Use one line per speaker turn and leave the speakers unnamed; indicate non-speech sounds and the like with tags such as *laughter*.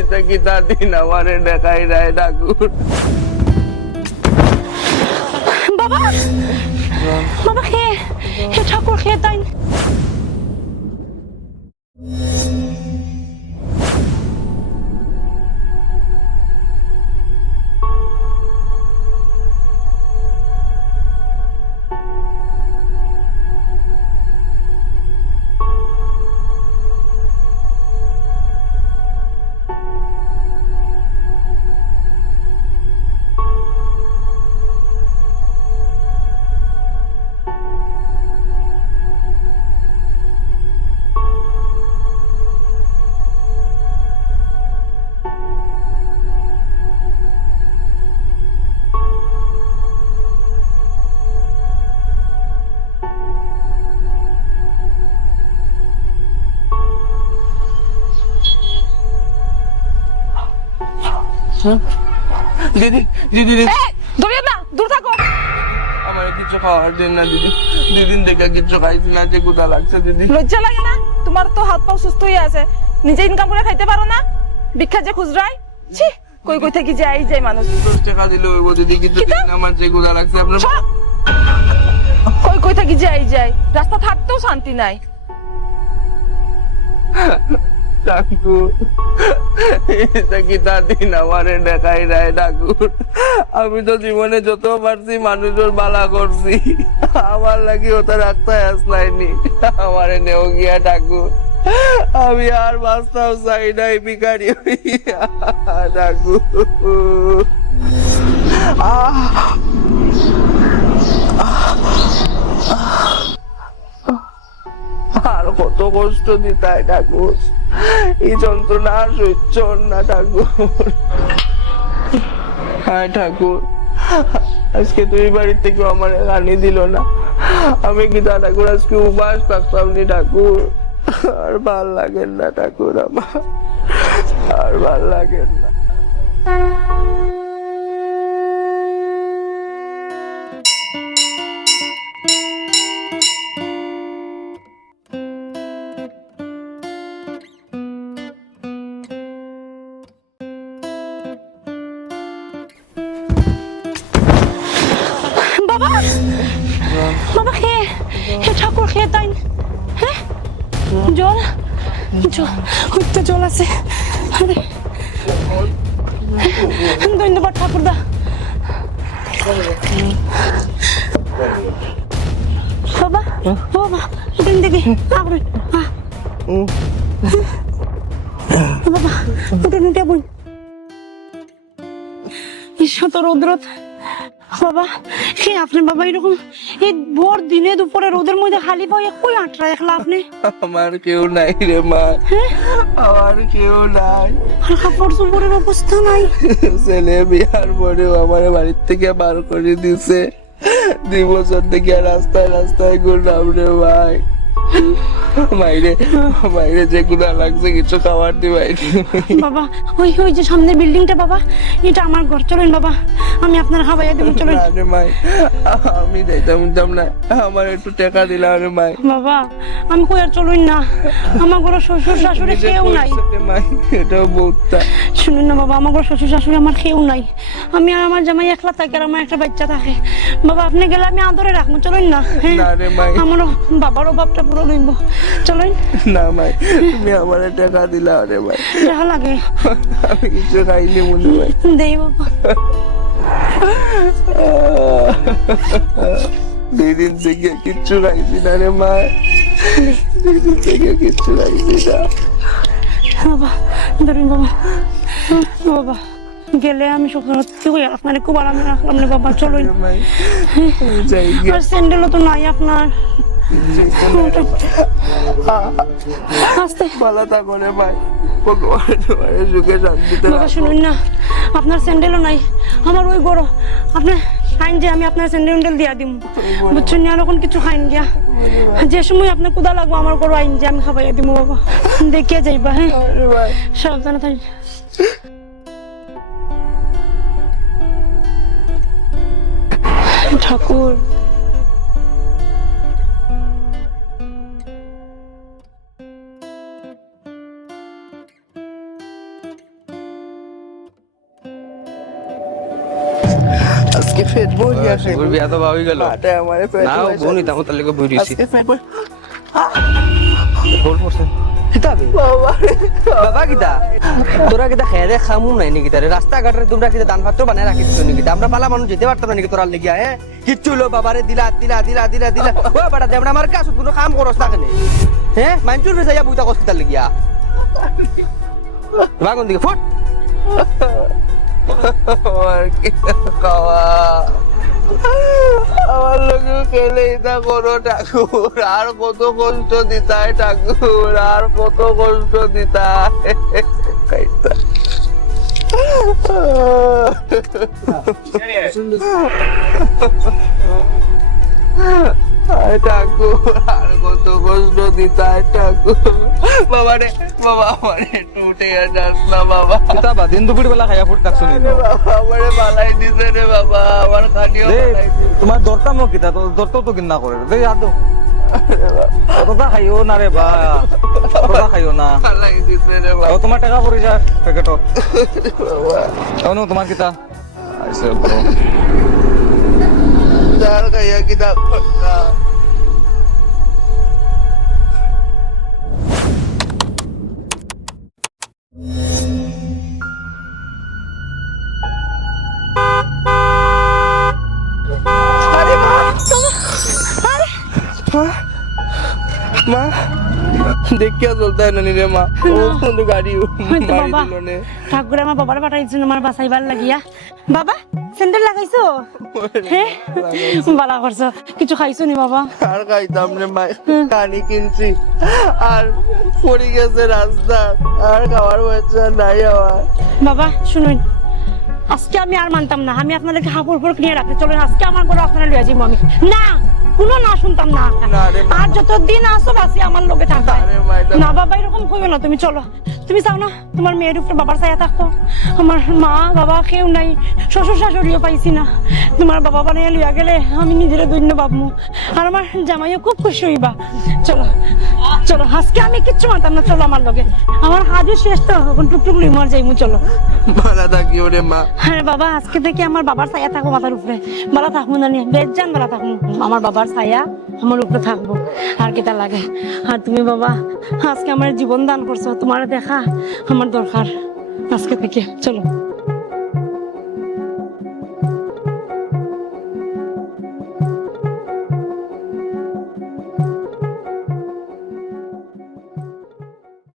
এটা কি তার দিন আমারে দেখাই নাই ঠাকুর
বাবা বাবা খেয়ে হে ঠাকুর খেয়ে তাই
দিদি দিদি দিদি।
দৌড়িয়ে না দূর থাকো।
আমার কিছু খাওয়ার দিন না দিদি। দিদিন দেখে কিছু খাইছি না যে গুদা লাগছে দিদি।
লজ্জা লাগে না? তোমার তো হাত পাও সুস্থ হয়ে আছে। নিজে ইনকাম করে খাইতে পারো না? ভিক্ষা যে খুচরাই ছি কই কই থেকে যাই যাই মানুষ।
দশ টাকা দিলে হইব দিদি কিন্তু? দিন আমার যে গুদা লাগছে আপনার।
কই কই থেকে যাই যাই রাস্তা থাকতেও শান্তি নাই। *laughs*
ঠাকুর এটা কি দিন আমারে দেখাই নাই ঠাকুর? আমি তো জীবনে যত পারছি মানুষের বালা করছি, আমার লাগি ওটা রাস্তায় আসলাইনি আমারে নেও গিয়া ঠাকুর। আমি আর বাঁচতাও চাই নাই হইয়া, ঠাকুর। আর কত কষ্ট দিতাই ঠাকুর। এই যন্ত্রণা আর সহ্য না, ঠাকুর। হ্যাঁ ঠাকুর, আজকে তুই বাড়ির থেকে আমার রানি দিল না। আমি কি তা ঠাকুর, আজকে উপাস থাকতাম নি, ঠাকুর। আর ভালো লাগেন না, ঠাকুর আমার। আর ভালো লাগেন না।
বাবা খেয়ে হে ঠাকুর খেয়ে তাই জল? জল জল আছে। ধন্যবাদ ঠাকুর দা বাবা বাবা উঠেন দেখি আপনি বাবা উঠেন উঠে বোন ঈশ্বর রৌদ্রত। বাবা হে আপনি বাবা এরকম এই ভোর দিনে দুপুরে রোদের মধ্যে খালি পায়ে কই আটরা দেখলা আপনি?
আমার কেউ নাই রে মা। আমার কেউ নাই।
আর কাপড় চোপড়ের অবস্থা নাই।
ছেলে বিয়ার পরেও আমার বাড়ির থেকে বার করে দিছে। দুই বছর থেকে রাস্তায় রাস্তায় ঘুরলাম রে ভাই। মাইরে মাইরে যে গুণা লাগছে কিছু খাবার দিবাইনি
বাবা ওই ওই যে সামনের বিল্ডিংটা বাবা এটা আমার ঘর। চলেন বাবা আমি আপনার খাবাইয়া দেবো চলেন।
না রে মাই আমি যাইতাম না। আমার একটু টাকা দিলাম রে মাই।
বাবা আমি কই আর চলুন না? আমার ঘরে শ্বশুর শাশুড়ি কেউ নাই।
মাই এটাও বহুতটা।
শুনুন না বাবা আমার ঘরে শ্বশুর শাশুড়ি আমার কেউ নাই। আমি আর আমার জামাই একলা থাকে আর আমার একটা বাচ্চা থাকে। বাবা আপনি গেলে আমি আদরে রাখব চলুন না হ্যাঁ?
না রে মাই।
আমারও বাবার অভাবটা পুরো লইব চলুন।
না মাই তুমি আমার টাকা দিলা রে মাই।
যাহা লাগে।
আমি কিছু খাইনি মনে ভাই
দেই বাবা।
দুই দিন থেকে কিচ্ছু খাইছি না রে মা দুই দিন থেকে কিচ্ছু খাইছি না।
বাবা ধরুন বাবা। বাবা। গেলে আমি সত্যি হয়ে আপনার খুব আরামে রাখলাম না বাবা চলুন। আর স্যান্ডেলও তো নাই আপনার। আপনার স্যান্ডেলও নাই। আমার ওই বড় আপনার খাইন যে আমি আপনার স্যান্ডেল উন্ডেল দিয়া দিম। বুঝছেন না এখন কিছু খাইন গিয়া। যে সময় আপনার কুদা লাগবো আমার করো আইন যে আমি খাবাইয়া দিব বাবা। দেখিয়ে যাইবা হ্যাঁ। সাবধানে থাকি ঠাকুর।
আজকে ফেট বই আসে
ঘুরবি এত ভাবি গেল।
আটা আমারে ফেট
না বনি তাহলে তাহলে বুঝিছি কিতাবে
বাবা
কিতা তোরা কিতা খেয়ে খামু নাই নাকি তারে রাস্তা ঘাটে তোমরা কিতা দান পাত্র বানায় রাখি দিছো নাকি আমরা পালা মানুষ যেতে পারতাম নাকি তোরা লেগিয়া হ্যাঁ কিচ্ছু হলো বাবারে দিলা দিলা দিলা দিলা দিলা। ও বাড়া দেবনা আমার কাছে কোনো কাম করস না কেনে? হ্যাঁ মানচুর যাইয়া বুইতা হসপিটাল লেগিয়া। বাগন দিকে ফুট।
কি খাওয়া? আমার লোকে খেলে এটা করো ঠাকুর। আর কত কষ্ট দিতায় ঠাকুর, আর কত কষ্ট দিতায়। ঠাকুর, আর কত কষ্ট দিতায় ঠাকুর। বাবা রে বাবা আমার উঠে যাস না বাবা।
কিতাবা দিন দুপুর বেলা খাইয়া ফুট থাকছো নি?
বাবা আমারে বালাই দিছে রে বাবা আমার বালাই
তোমার দরকার নো কিতা তোর দরকার তো কিনা করে। দে আর দো অতটা খাইও না রে বা অতটা খাইও না। ও তোমার টাকা পড়ে যা প্যাকেটত। অনু তোমার কিতা? আইসে বড়
তার খাইয়া কিনা দেখিয়া চলতে হয় না মা? ও কিন্তু গাড়ি মারি দিল নে?
ঠাকুরে আমার বাবার পাঠাইছিল আমার বাসাইবার লাগিয়া। বাবা স্যান্ডেল লাগাইছো? হ্যাঁ বালা করছ কিছু খাইছো নি বাবা?
আর খাইতাম রে মা কানি কিনছি। আর পড়ে গেছে রাস্তা আর খাওয়ার হয়েছে নাই আমার
বাবা শুনুন আজকে আমি আর মানতাম না আমি আপনাদেরকে হাপুর উপর কিনে রাখতে চলেন আজকে আমার ঘরে আপনারা লইয়া যাব আমি। না! কোনো না শুনতাম না। আর যতদিন আসো বাসি আমার লোকে থাকবে।
না
বাবা এরকম হবে না। তুমি চলো। তুমি চাও না? তোমার মেয়ের উপরে বাবার ছায়া থাকতো আমার মা বাবা কেউ নাই শ্বশুর শাশুড়িও পাইছি না। তোমার বাবা বানিয়ে লইয়া গেলে আমি নিজের দৈন্য ভাবমু। আর আমার জামাইও খুব খুশি হইবা। চলো চলো আজকে আমি কিচ্ছু মানতাম না চলো আমার লগে। আমার হাজু শেষ তো এখন টুকটুক লিমার যাইমু চলো।
ভালো থাকিও রে মা।
আরে বাবা আজকে থেকে আমার বাবার ছায়া থাকব মাথার উপরে। বালা থাকব না নিয়ে বেজান বালা থাকব আমার বাবার ছায়া। আমার উপরে থাকব। আর কেটা লাগে? আর তুমি বাবা, আজকে আমার জীবন দান করছ, তোমার দেখা আমার দরকার। আজকে থেকে, চলো।